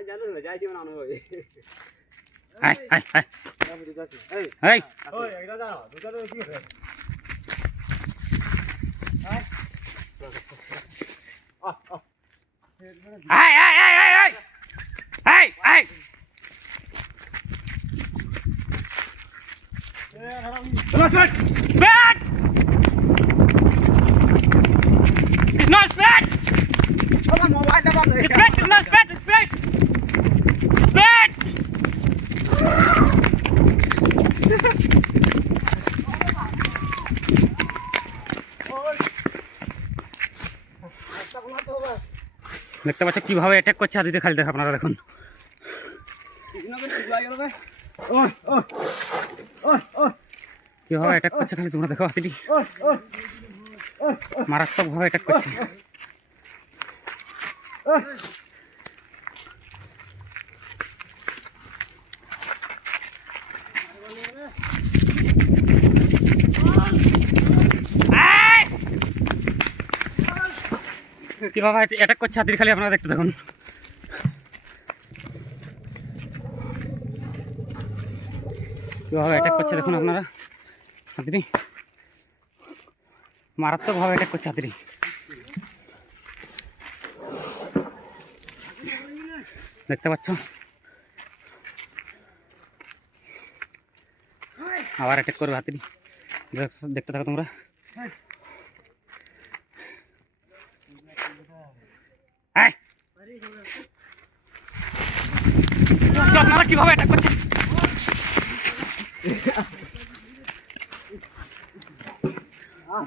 Back! It's not flat! It's flat, it's not flat, it's flat! It's bad! দেখতে পাচ্ছ কিভাবে attack করছে হাতিতে খালি দেখ আপনারা দেখুন ওই ওই ওই ওই কিভাবে অ্যাটাক করছে খালি তোমরা দেখো হাতিটি ওই ওই মারাত্মকভাবে অ্যাটাক করছে কীভাবে অ্যাটাক করছে হাতির খালি আপনারা দেখতে থাকুন। কীভাবে অ্যাটাক করছে দেখুন আপনারা। হাতিটি মারাত্মকভাবে অ্যাটাক করছে হাতিটি দেখতে পাচ্ছ? আবার অ্যাটাক করবে হাতিটি দেখ- দেখতে থাকো তোমরা আয় তো আপনারা কীভাবে অ্যাটাক করছেন?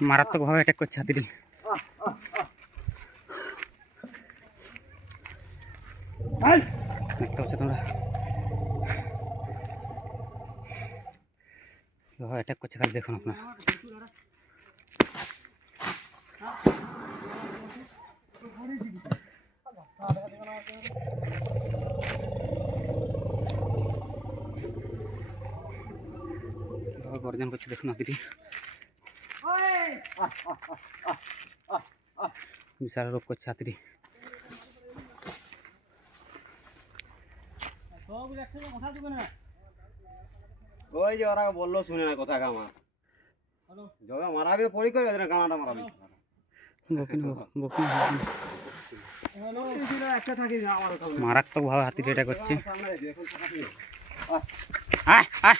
মারাত্মকভাবে অ্যাটাক করছে হাতিটি। দেখতে পাচ্ছ তোমরা? অ্যাটাক করছে খালি দেখুন আপনারা। কীভাবে গর্জন করছে দেখুন হাতিটি বিশাল রোগ করছে হাতিটি। ওই যে ওরা বলল শুনে না কথা আমার যবে মারাবি পড়ি করবে না গানাটা মারাবি। বকিন বকিন একটা থাকি না আমার ওখানে মারাত্মকভাবে হাতিটি এটা করছে। আয় আয়।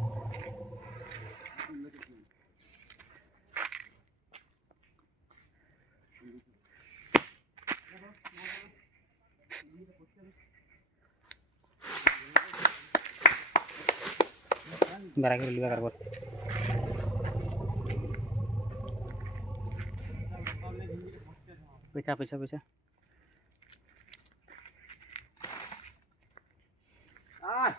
बेरागे लिवा कारबो पेचा पेचा पेचा आ